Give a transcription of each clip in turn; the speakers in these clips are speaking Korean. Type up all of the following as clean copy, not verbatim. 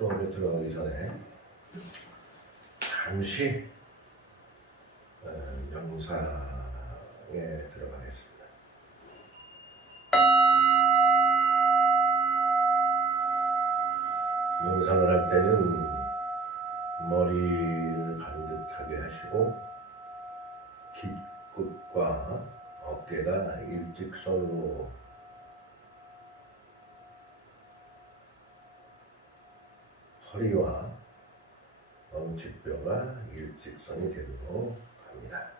수업에 들어가기 전에 잠시 명상에 들어가겠습니다. 명상을 할 때는 머리를 반듯하게 하시고 깃끝과 어깨가 일직선으로 허리와 엄지뼈가 일직선이 되도록 합니다.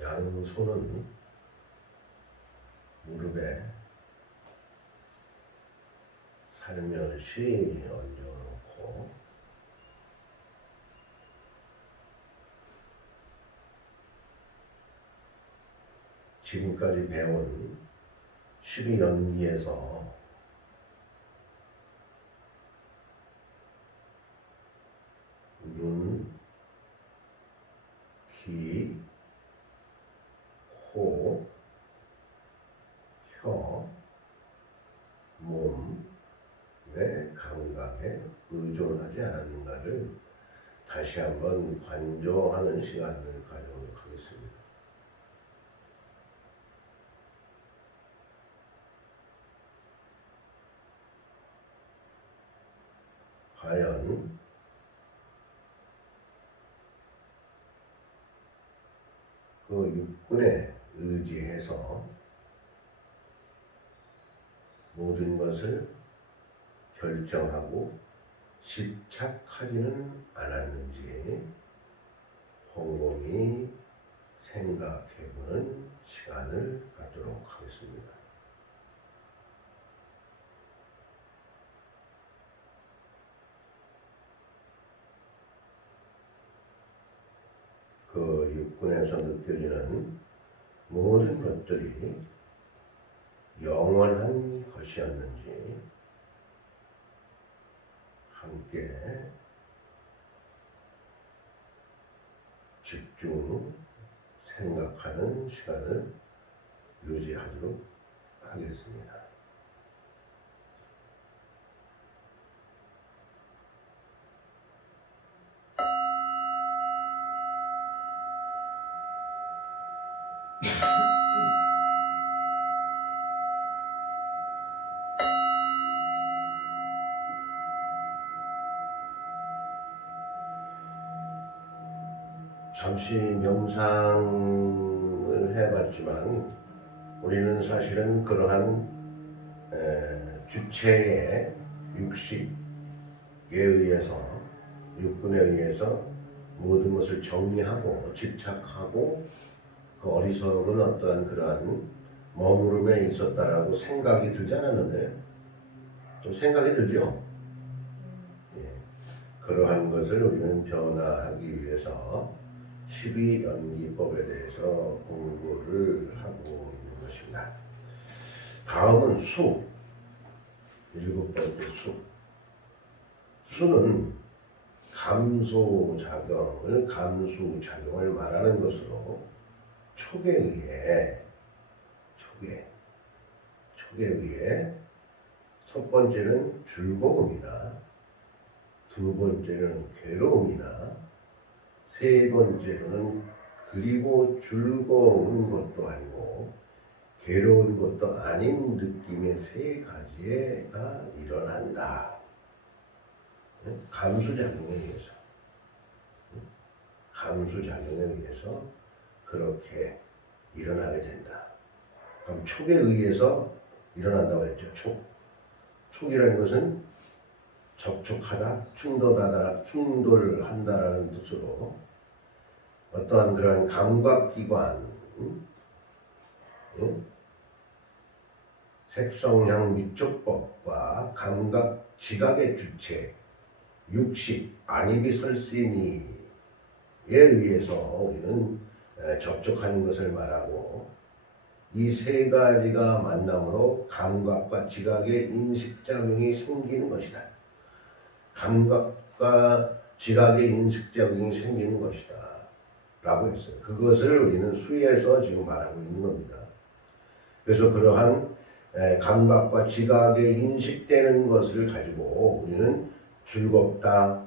양손은 무릎에 살며시 얹어놓고 지금까지 배운 12연기에서 눈, 귀, 코, 혀, 몸의 감각에 의존하지 않았는가를 다시 한번 관조하는 시간을 가져보도록 하겠습니다. 과연 그 육군에 의지해서 모든 것을 결정하고 집착하지는 않았는지 곰곰이 생각해보는 시간을 갖도록 하겠습니다. 그 육군에서 느껴지는 모든 것들이 영원한 것이었는지 함께 집중 생각하는 시간을 유지하도록 하겠습니다. 잠시 명상을 해봤지만 우리는 사실은 그러한 주체의 육식에 의해서 육군에 의해서 모든 것을 정리하고 집착하고 그 어리석은 어떠한 그러한 머무름에 있었다라고 생각이 들지 않았는데 좀 생각이 들죠? 예. 그러한 것을 우리는 변화하기 위해서 12연기법에 대해서 공부를 하고 있는 것입니다. 다음은 수, 7번째 수. 수는 감수작용을 말하는 것으로 촉에 의해 첫 번째는 즐거움이나 두 번째는 괴로움이나 세 번째로는 그리고 즐거운 것도 아니고 괴로운 것도 아닌 느낌의 세 가지가 일어난다. 감수작용에 의해서 그렇게 일어나게 된다. 그럼 촉에 의해서 일어난다고 했죠. 촉이라는 것은 접촉하다, 충돌한다라는 뜻으로 어떠한 그러한 감각기관, 색성향 미촉법과 감각 지각의 주체, 육식, 안입이설신이에 의해서 우리는 접촉하는 것을 말하고 이 세 가지가 만남으로 감각과 지각의 인식작용이 생기는 것이다. 감각과 지각의 인식작용이 생기는 것이다 라고 했어요. 그것을 우리는 수에서 지금 말하고 있는 겁니다. 그래서 그러한 감각과 지각에 인식되는 것을 가지고 우리는 즐겁다.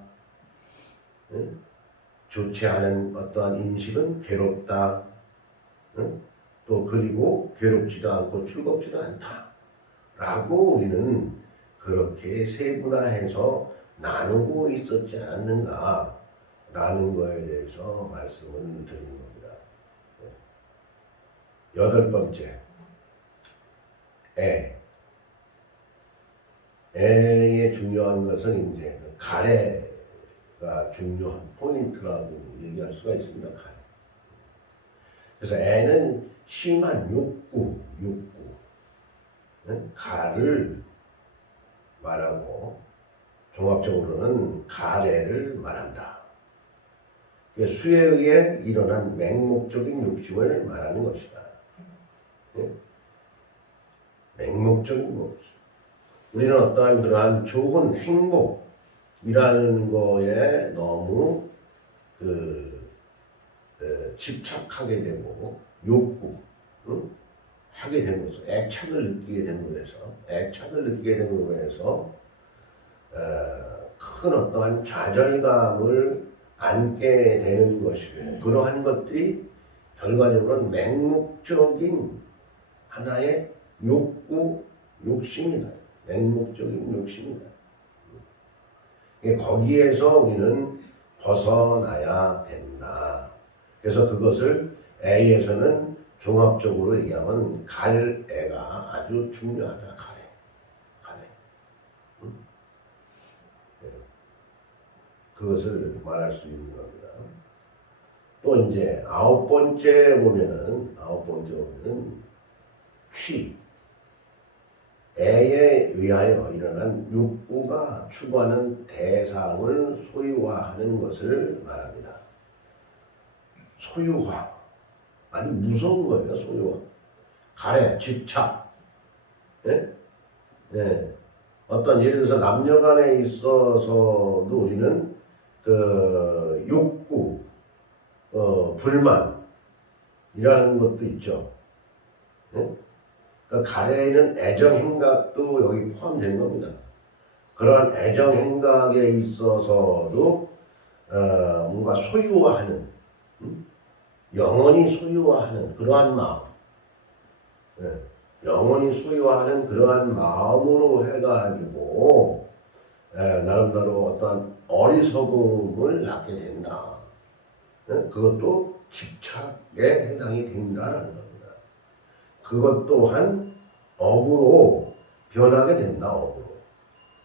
응? 좋지 않은 어떠한 인식은 괴롭다. 응? 또 그리고 괴롭지도 않고 즐겁지도 않다. 라고 우리는 그렇게 세분화해서 나누고 있었지 않았는가 라는 거에 대해서 말씀을 드리는 겁니다. 여덟 번째, 애의 중요한 것은 이제 가래가 중요한 포인트라고 얘기할 수가 있습니다. 가래. 그래서 애는 심한 욕구, 가를 말하고 종합적으로는 가래를 말한다. 수에 의해 일어난 맹목적인 욕심을 말하는 것이다. 맹목적인 욕심. 우리는 어떠한 그러한 좋은 행복이라는 거에 너무 집착하게 되고 욕구, 하게 되면서 애착을 느끼게 되면서 큰 어떠한 좌절감을 안게 되는 것이고 그러한 것들이 결과적으로는 맹목적인 하나의 욕심이다. 맹목적인 욕심이다. 거기에서 우리는 벗어나야 된다. 그래서 그것을 A에서는 종합적으로 얘기하면 갈애가 아주 중요하다. 가래. 그것을 말할 수 있는 겁니다. 또 이제 아홉 번째 보면은 취. 애에 의하여 일어난 욕구가 추구하는 대상을 소유화하는 것을 말합니다. 소유화. 아니 무서운 거예요. 소유화. 가래, 집착. 예? 예. 어떤 예를 들어서 남녀 간에 있어서도 우리는 그 욕구, 불만이라는 것도 있죠. 예? 그러니까 가래에는 애정행각도 여기 포함된 겁니다. 그러한 애정행각에 있어서도 뭔가 소유화하는, 영원히 소유화하는 그러한 마음, 영원히 소유화하는 그러한 마음으로 해가지고 나름대로 어떠한 어리석음을 낳게 된다. 그것도 집착에 해당이 된다라는 겁니다. 그것 또한 업으로 변하게 된다. 업으로.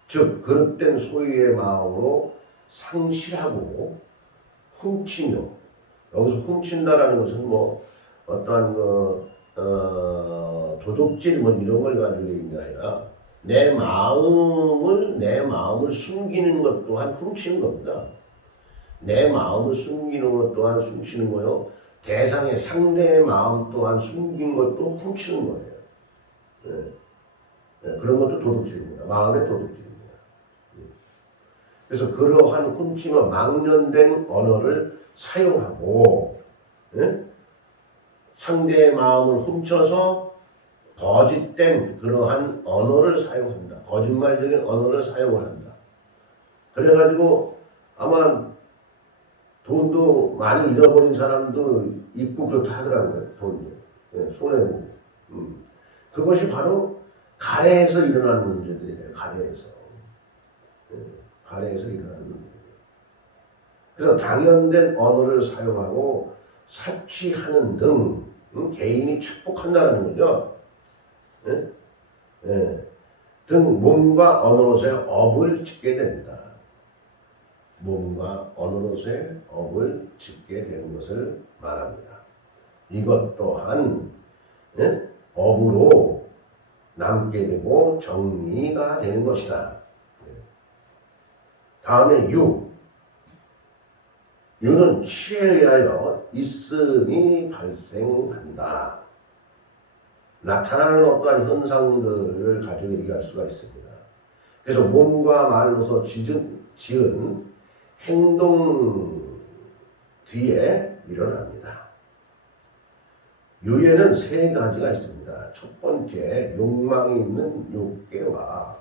즉 그릇된 소유의 마음으로 상실하고 훔치며, 여기서 훔친다라는 것은 뭐 어떠한 도둑질 뭐 이런 걸 가지고 있는 게 아니라 내 마음을 숨기는 것 또한 훔치는 겁니다. 내 마음을 숨기는 것 또한 훔치는 거요. 대상의 상대의 마음 또한 숨긴 것도 훔치는 거예요. 그런 것도 도둑질입니다. 마음의 도둑질입니다. 그래서 그러한 훔치며 망년된 언어를 사용하고 상대의 마음을 훔쳐서 거짓된 그러한 언어를 사용한다. 거짓말적인 언어를 사용을 한다. 그래가지고 아마 돈도 많이 잃어버린 사람도 있고 그렇다 하더라고요. 돈도. 손해보고. 그것이 바로 가래에서 일어나는 문제들이에요. 가래에서 일어나는 문제들. 그래서 당연된 언어를 사용하고 사취하는 등 개인이 착복한다는 거죠. 등 몸과 언어로서의 업을 짓게 된다. 몸과 언어로서의 업을 짓게 되는 것을 말합니다. 이것 또한 업으로 남게 되고 정리가 되는 것이다. 다음에 유는 취에 의하여 있음이 발생한다. 나타나는 어떠한 현상들을 가지고 얘기할 수가 있습니다. 그래서 몸과 말로서 지은 행동 뒤에 일어납니다. 유에는 세 가지가 있습니다. 첫 번째, 욕망이 있는 욕계와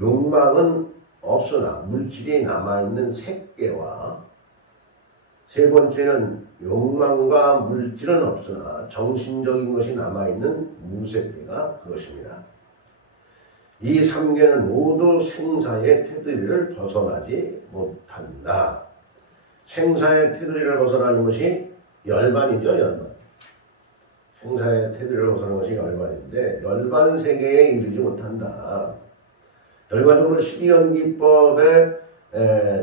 욕망은 없으나 물질이 남아있는 색계와 세 번째는 욕망과 물질은 없으나 정신적인 것이 남아있는 무색계가 그것입니다. 이 3계는 모두 생사의 테두리를 벗어나지 못한다. 생사의 테두리를 벗어나는 것이 열반이죠, 열반. 생사의 테두리를 벗어나는 것이 열반인데 열반 세계에 이르지 못한다. 결과적으로 12연기법에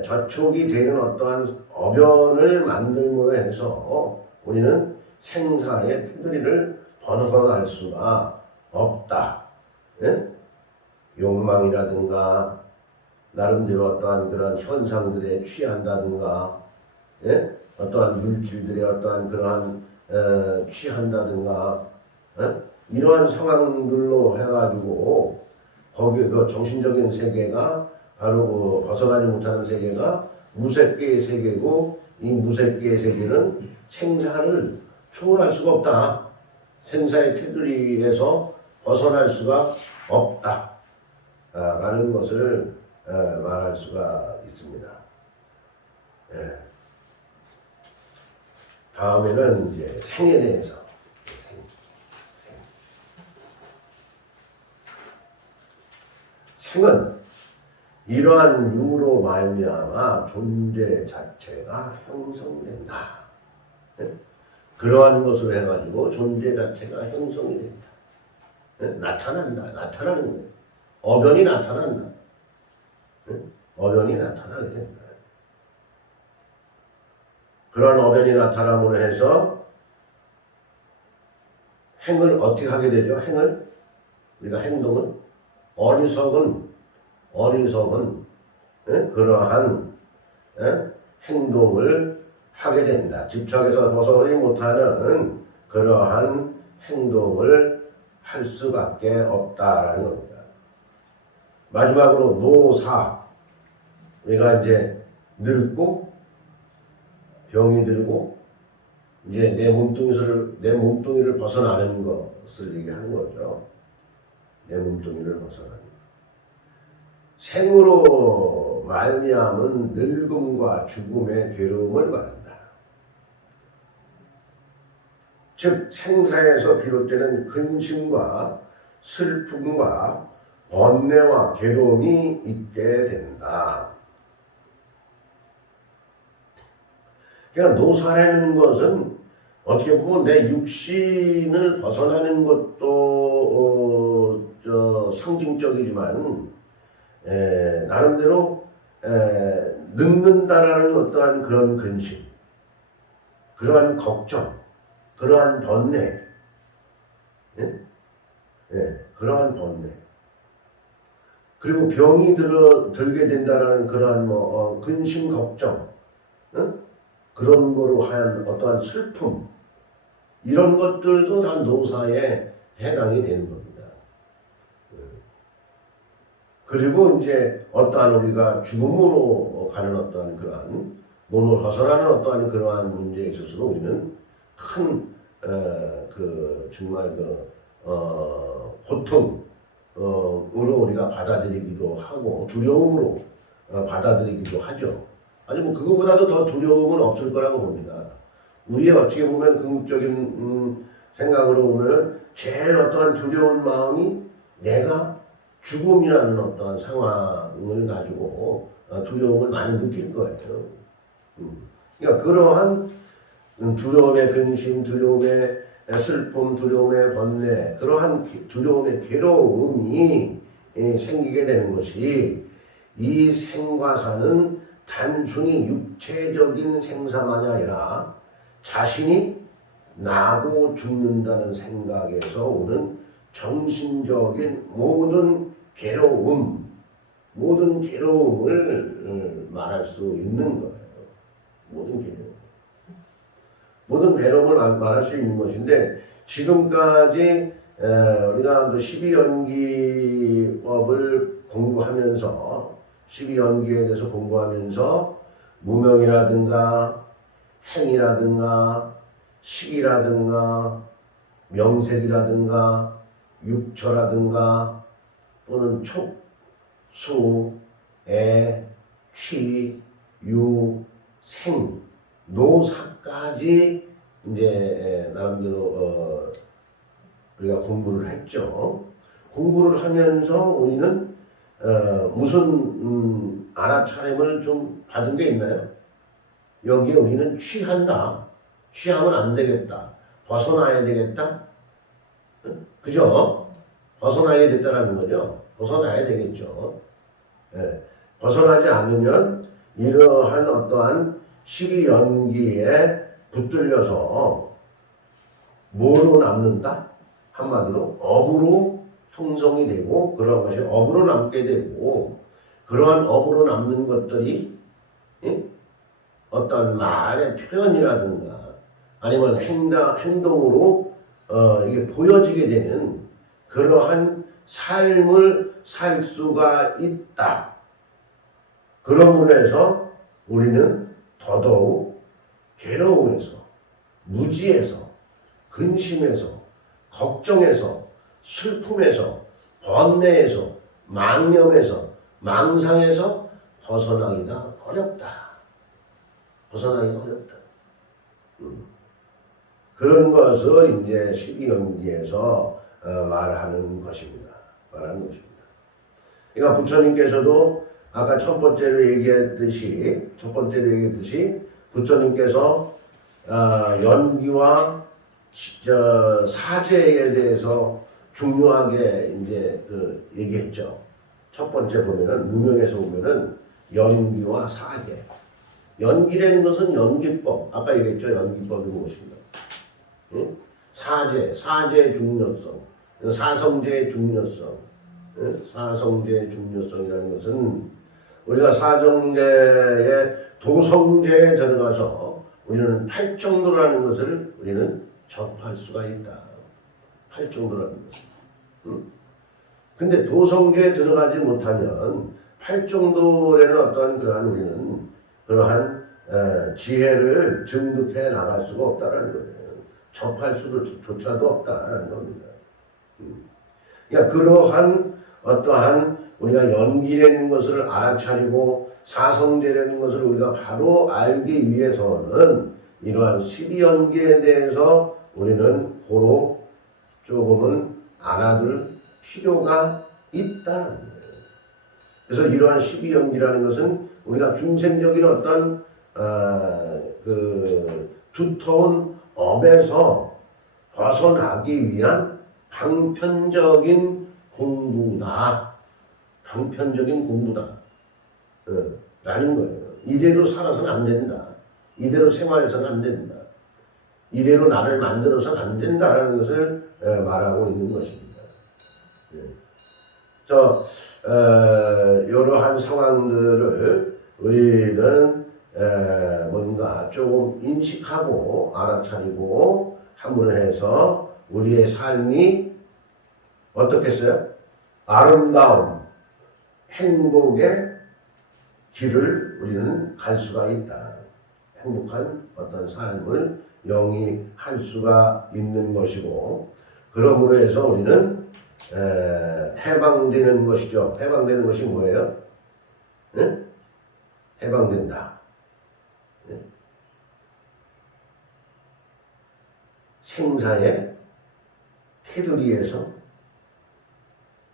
저촉이 되는 어떠한 어변을 만들므로 해서 우리는 생사의 테두리를 벗어날 수가 없다. 예? 욕망이라든가 나름대로 어떠한 그런 현상들에 취한다든가 예? 어떠한 물질들의 어떠한 그러한 취한다든가 이러한 상황들로 해가지고 거기에 그 정신적인 세계가 바로 그 벗어나지 못하는 세계가 무색계의 세계고 이 무색계의 세계는 생사를 초월할 수가 없다. 생사의 테두리에서 벗어날 수가 없다. 라는 것을 말할 수가 있습니다. 예. 다음에는 이제 생에 대해서 생은 이러한 유로 말미암아 존재 자체가 형성된다. 네? 그러한 것으로 해가지고 존재 자체가 형성이 된다. 네? 나타난다. 나타나는 거예요. 어변이 나타난다. 네? 어변이 나타나게 된다. 그런 어변이 나타남으로 해서 행을 어떻게 하게 되죠? 행을 우리가 행동을 어리석은 예? 그러한 예? 행동을 하게 된다. 집착에서 벗어나지 못하는 그러한 행동을 할 수밖에 없다라는 겁니다. 마지막으로 노사 우리가 이제 늙고 병이 들고 이제 내 몸뚱이를 벗어나는 것을 얘기하는 거죠. 내 몸뚱이를 벗어나는 것. 생으로 말미암은 늙음과 죽음의 괴로움을 말한다. 즉 생사에서 비롯되는 근심과 슬픔과 번뇌와 괴로움이 있게 된다. 그러니까 노사라는 것은 어떻게 보면 내 육신을 벗어나는 것도 상징적이지만 나름대로 늙는다라는 어떠한 그런 근심, 그러한 걱정, 그러한 번뇌, 그러한 번뇌, 그리고 병이 들게 된다라는 그러한 근심, 걱정, 그런 거로 한 어떠한 슬픔, 이런 것들도 다 노사에 해당이 되는 겁니다. 그리고 이제 어떠한 우리가 죽음으로 가는 어떠한 그러한 몸을 벗어나는 어떠한 그러한 문제에 있어서 우리는 큰 정말 고통으로 우리가 받아들이기도 하고 두려움으로 받아들이기도 하죠. 아니 뭐 그거보다도 더 두려움은 없을 거라고 봅니다. 우리의 어떻게 보면 궁극적인 생각으로 보면 제일 어떠한 두려운 마음이 내가 죽음이라는 어떠한 상황을 가지고 두려움을 많이 느낄 거예요. 그러니까 그러한 두려움의 근심, 두려움의 슬픔, 두려움의 번뇌, 그러한 두려움의 괴로움이 생기게 되는 것이 이 생과 사는 단순히 육체적인 생사만이 아니라 자신이 나고 죽는다는 생각에서 오는 정신적인 모든 괴로움을 말할 수 있는 거예요. 모든 괴로움을 말할 수 있는 것인데 지금까지 우리가 12연기법을 공부하면서 12연기에 대해서 공부하면서 무명이라든가 행이라든가 식이라든가 명색이라든가 육처라든가 또는 촉, 수, 애, 취, 유, 생, 노사까지 이제 나름대로 우리가 공부를 했죠. 공부를 하면서 우리는 무슨 알아차림을 좀 받은 게 있나요? 여기에 우리는 취한다. 취하면 안 되겠다. 벗어나야 되겠다. 그죠? 벗어나야 됐다라는 거죠. 벗어나야 되겠죠. 예. 벗어나지 않으면 이러한 어떠한 십이연기에 붙들려서 뭐로 남는다? 한마디로 업으로 형성이 되고 그러한 것이 업으로 남게 되고 그러한 업으로 남는 것들이 어떤 말의 표현이라든가 아니면 행동으로 이게 보여지게 되는 그러한 삶을 살 수가 있다. 그러므로 해서 우리는 더더욱 괴로움에서, 무지에서, 근심에서, 걱정에서, 슬픔에서, 번뇌에서, 망념에서, 망상에서 벗어나기가 어렵다. 벗어나기가 어렵다. 그런 것을 이제 십이연기에서 말하는 것입니다. 그러니까 부처님께서도 아까 첫 번째로 얘기했듯이 부처님께서 연기와 사제에 대해서 중요하게 이제 얘기했죠. 첫 번째 보면은 무명에서 보면은 연기와 사제. 연기라는 것은 연기법. 아까 얘기했죠. 연기법이 무엇인가? 응? 사제의 중요성, 사성제의 중요성, 사성제의 중요성이라는 것은 우리가 사정제의 도성제에 들어가서 우리는 팔정도라는 것을 우리는 접할 수가 있다. 팔정도라는 것. 응? 근데 도성제에 들어가지 못하면 팔정도라는 어떤 그러한 우리는 그러한 지혜를 증득해 나갈 수가 없다라는 거예요. 접할 수조차도 없다라는 겁니다. 그러니까 그러한 어떠한 우리가 연기라는 것을 알아차리고 사성제라는 것을 우리가 바로 알기 위해서는 이러한 십이연기에 대해서 우리는 고로 조금은 알아둘 필요가 있다는 거예요. 그래서 이러한 십이연기라는 것은 우리가 중생적인 어떤 그 두터운 업에서 벗어나기 위한 방편적인 공부다. 방편적인 공부다. 라는 거예요. 이대로 살아서는 안 된다. 이대로 생활해서는 안 된다. 이대로 나를 만들어서는 안 된다라는 것을 말하고 있는 것입니다. 이러한 상황들을 우리는 뭔가 조금 인식하고 알아차리고 함으로 해서 우리의 삶이 어떻겠어요? 아름다움, 행복의 길을 우리는 갈 수가 있다. 행복한 어떤 삶을 영위할 수가 있는 것이고 그러므로 해서 우리는 해방되는 것이죠. 해방되는 것이 뭐예요? 네? 해방된다. 네? 생사의 테두리에서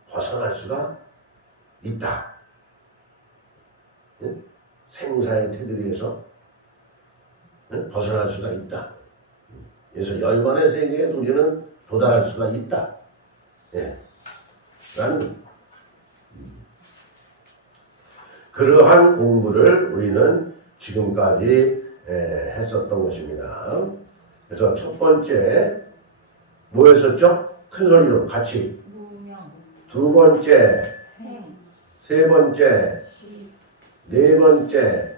벗어날 수가 있다. 네? 생사의 테두리에서 벗어날 수가 있다. 그래서 열반의 세계에 우리는 도달할 수가 있다. 네. 라는 그러한 공부를 우리는 지금까지 했었던 것입니다. 그래서 첫 번째 뭐였었죠? 큰 소리로 같이. 두 번째, 세 번째, 네 번째,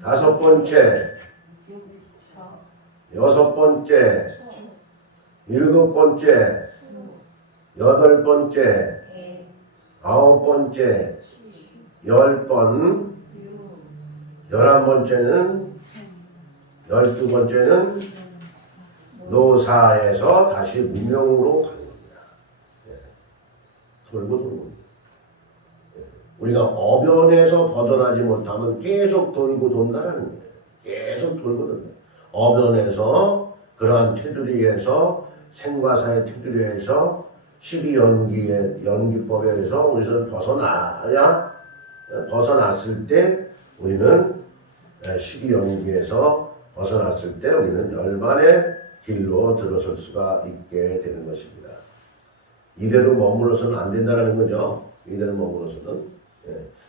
다섯 번째, 여섯 번째, 일곱 번째, 여덟 번째, 아홉 번째, 10번, 11번째는, 12번째는 노사에서 다시 무명으로 가는 겁니다. 돌고 돌고. 우리가 어변에서 벗어나지 못하면 계속 돌고 돈다는 거예요. 계속 돌고 돈다. 어변에서 그러한 테두리에서 생과사의 테두리에서 12연기의 연기법에서 우리는 벗어났을 때 우리는 12연기에서 벗어났을 때 우리는 열반의 길로 들어설 수가 있게 되는 것입니다. 이대로 머물러서는 안 된다는 거죠. 이대로 머물러서는.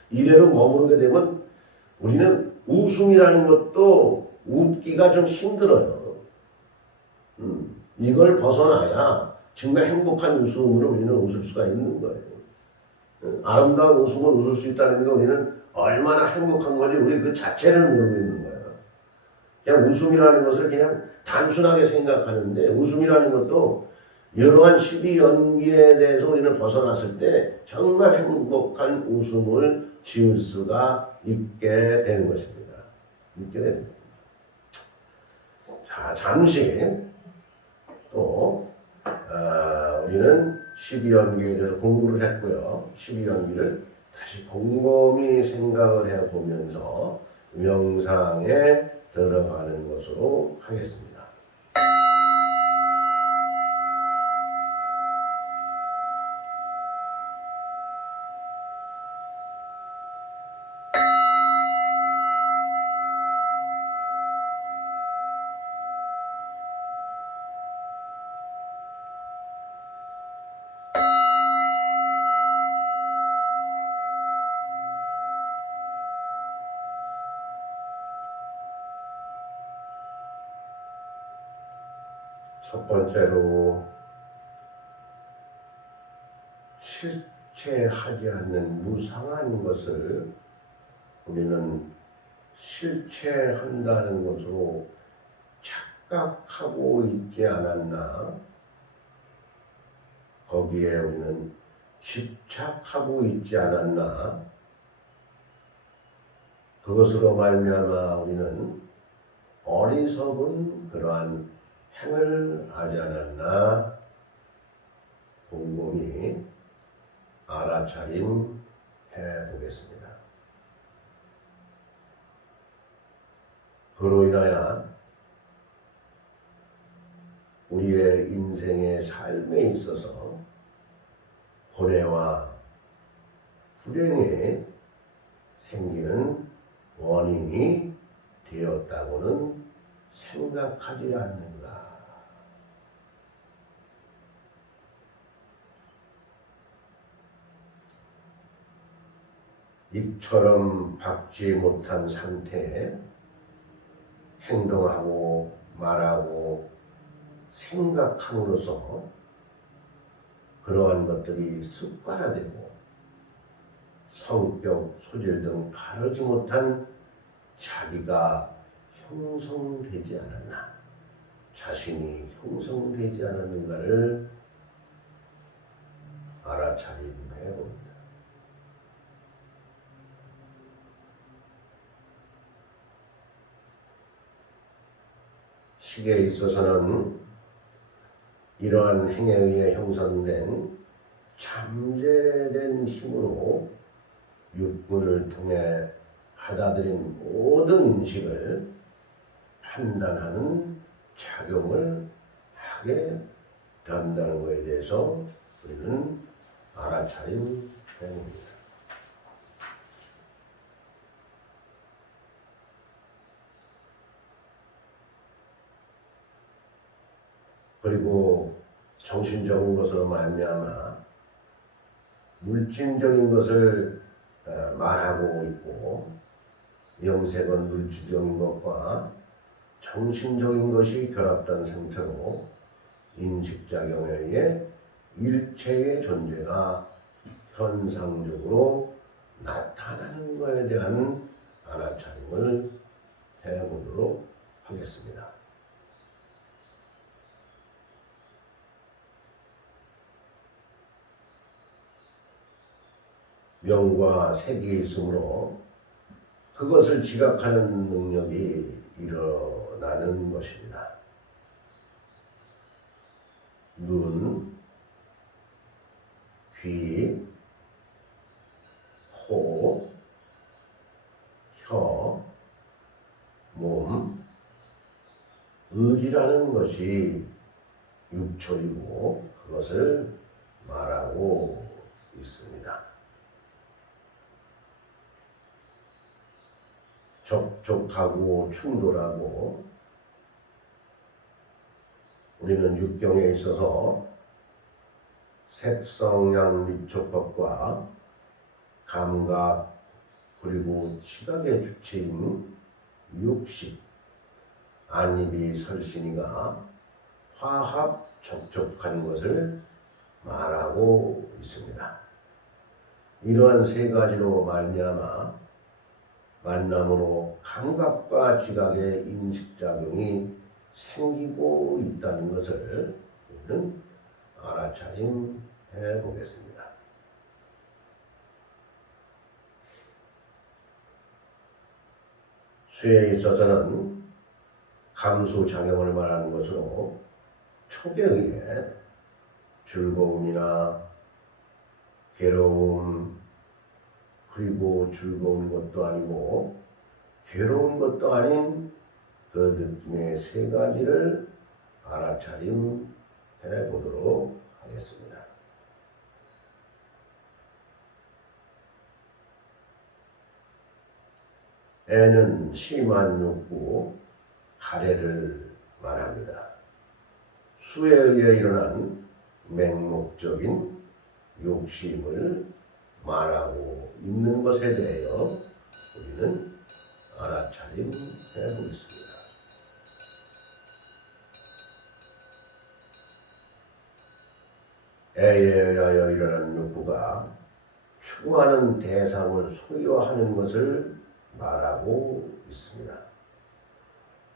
이대로 머무르게 되면 우리는 웃음이라는 것도 웃기가 좀 힘들어요. 이걸 벗어나야 정말 행복한 웃음으로 우리는 웃을 수가 있는 거예요. 아름다운 웃음을 웃을 수 있다는 게 우리는 얼마나 행복한 건지 우리 그 자체를 모르고 있는 거예요. 그냥 웃음이라는 것을 그냥 단순하게 생각하는데 웃음이라는 것도 이러한 12연기에 대해서 우리는 벗어났을 때 정말 행복한 웃음을 지을 수가 있게 되는 것입니다. 있게 됩니다. 자, 잠시 또 우리는 12연기에 대해서 공부를 했고요. 12연기를 다시 곰곰이 생각을 해보면서 명상에 들어가는 것으로 하겠습니다. 첫 번째로 실체하지 않는 무상한 것을 우리는 실체한다는 것으로 착각하고 있지 않았나? 거기에 우리는 집착하고 있지 않았나? 그것으로 말미암아 우리는 어리석은 그러한 행을 하지 않았나? 곰곰이 알아차림 해보겠습니다. 그로 인하여 우리의 인생의 삶에 있어서 고뇌와 불행이 생기는 원인이 되었다고는 생각하지 않는가. 입처럼 박지 못한 상태에 행동하고 말하고 생각함으로써 그러한 것들이 습관화되고 성격, 소질 등 바르지 못한 자기가 형성되지 않았나, 자신이 형성되지 않았는가를 알아차림해 봅니다. 식에 있어서는 이러한 행에 의해 형성된 잠재된 힘으로 육군을 통해 받아들인 모든 인식을 판단하는 작용을 하게 된다는 것에 대해서 우리는 알아차림 행위입니다. 그리고 정신적인 것으로 말미암아 물질적인 것을 말하고 있고, 영색은 물질적인 것과 정신적인 것이 결합된 상태로 인식작용에 의해 일체의 존재가 현상적으로 나타나는 것에 대한 알아차림을 해보도록 하겠습니다. 명과 색이 있으므로 그것을 지각하는 능력이 일어나는 것입니다. 눈, 귀, 코, 혀, 몸, 의지라는 것이 육초이고 그것을 말하고 있습니다. 접촉하고 충돌하고 우리는 육경에 있어서 색성향미촉법과 감각 그리고 시각의 주체인 육식, 안입이 설신이가 화합 접촉하는 것을 말하고 있습니다. 이러한 세 가지로 말미암아 만남으로 감각과 지각의 인식작용이 생기고 있다는 것을 우리는 알아차림해 보겠습니다. 수에 있어서는 감수작용을 말하는 것으로 촉에 의해 즐거움이나 괴로움, 그리고 즐거운 것도 아니고 괴로운 것도 아닌 그 느낌의 세 가지를 알아차림해 보도록 하겠습니다. 애는 심한 욕구, 가래를 말합니다. 수에 의해 일어난 맹목적인 욕심을 말하고 있는 것에 대하여 우리는 알아차림해 보겠습니다. 애에 의하여 일어난 욕구가 추구하는 대상을 소유하는 것을 말하고 있습니다.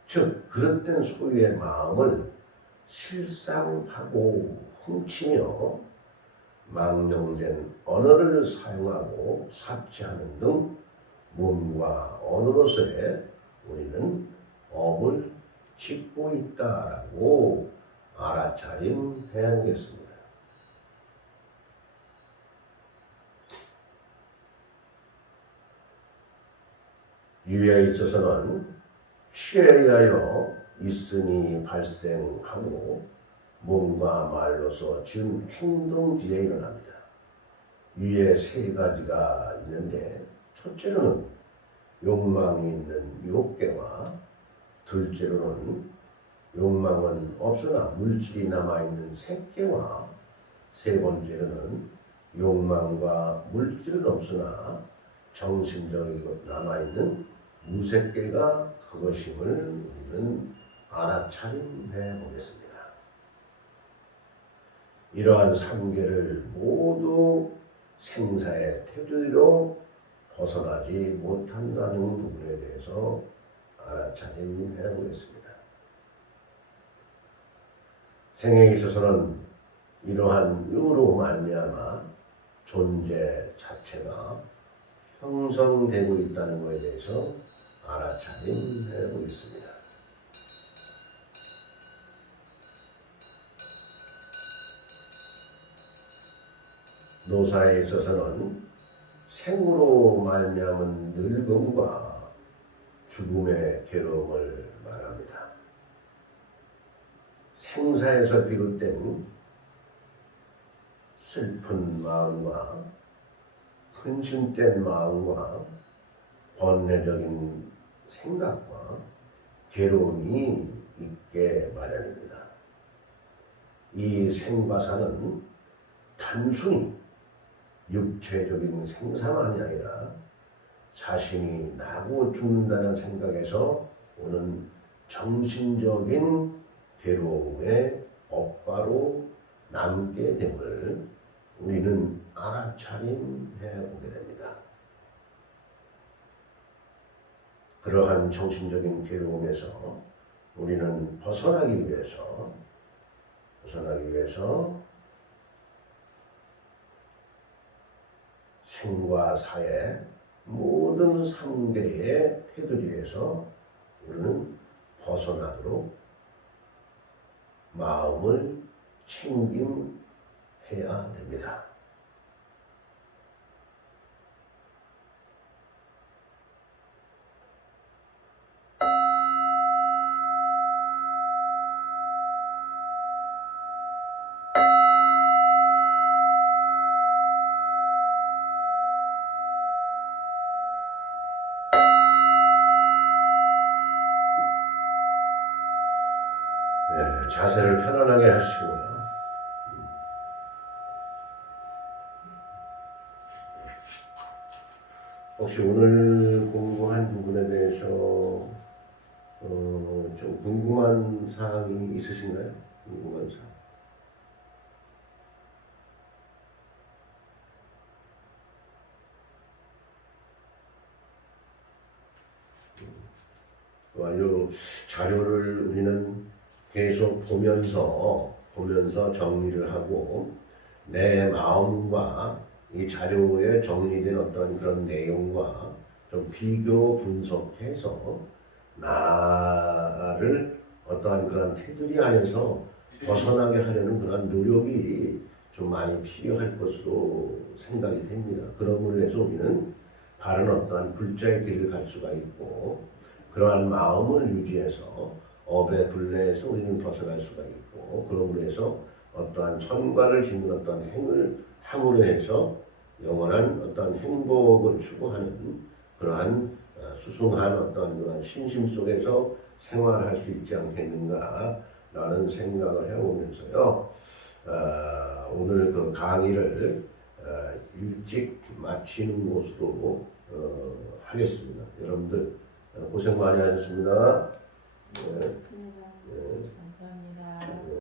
즉 그릇된 소유의 마음을 실상하고 훔치며 망령된 언어를 사용하고 사치하는 등 몸과 언어로서의 우리는 업을 짓고 있다라고 알아차림해야 하겠습니다. 유에 있어서는 취에 의하여 있음이 발생하고 몸과 말로서 지은 행동 뒤에 일어납니다. 위에 세 가지가 있는데 첫째로는 욕망이 있는 욕계와 둘째로는 욕망은 없으나 물질이 남아있는 색계와 세 번째로는 욕망과 물질은 없으나 정신적이고 남아있는 무색계가 그것임을 우리는 알아차림해 보겠습니다. 이러한 삼계를 모두 생사의 테두리로 벗어나지 못한다는 부분에 대해서 알아차림해 보겠습니다. 생에 있어서는 이러한 유로 말미암아 존재 자체가 형성되고 있다는 것에 대해서 알아차림해 보겠습니다. 노사에 있어서는 생으로 말미암은 늙음과 죽음의 괴로움을 말합니다. 생사에서 비롯된 슬픈 마음과 근심된 마음과 번뇌적인 생각과 괴로움이 있게 마련입니다. 이 생과사는 단순히 육체적인 생사만이 아니라 자신이 나고 죽는다는 생각에서 오는 정신적인 괴로움의 업바로 남게 됨을 우리는 알아차림해 보게 됩니다. 그러한 정신적인 괴로움에서 우리는 벗어나기 위해서 생과 사의 모든 상대의 테두리에서 우리는 벗어나도록 마음을 챙김해야 됩니다. 자세를 편안하게 하시고요. 혹시 오늘 공부한 부분에 대해서 좀 궁금한 사항이 있으신가요? 궁금한 사항. 이 자료를 우리는 계속 보면서 정리를 하고 내 마음과 이 자료에 정리된 어떤 그런 내용과 좀 비교 분석해서 나를 어떠한 그런 테두리 안에서 벗어나게 하려는 그런 노력이 좀 많이 필요할 것으로 생각이 됩니다. 그러므로 해서 우리는 바른 어떠한 불자의 길을 갈 수가 있고 그러한 마음을 유지해서 업의 굴레에서 우리는 벗어날 수가 있고 그러므로 해서 어떠한 선과를 짓는 어떠한 행을 함으로 해서 영원한 어떠한 행복을 추구하는 그러한 수승한 어떠한 그러한 신심 속에서 생활할 수 있지 않겠는가라는 생각을 해오면서요. 오늘 그 강의를 일찍 마치는 것으로 하겠습니다. 여러분들 고생 많이 하셨습니다. 네. 네.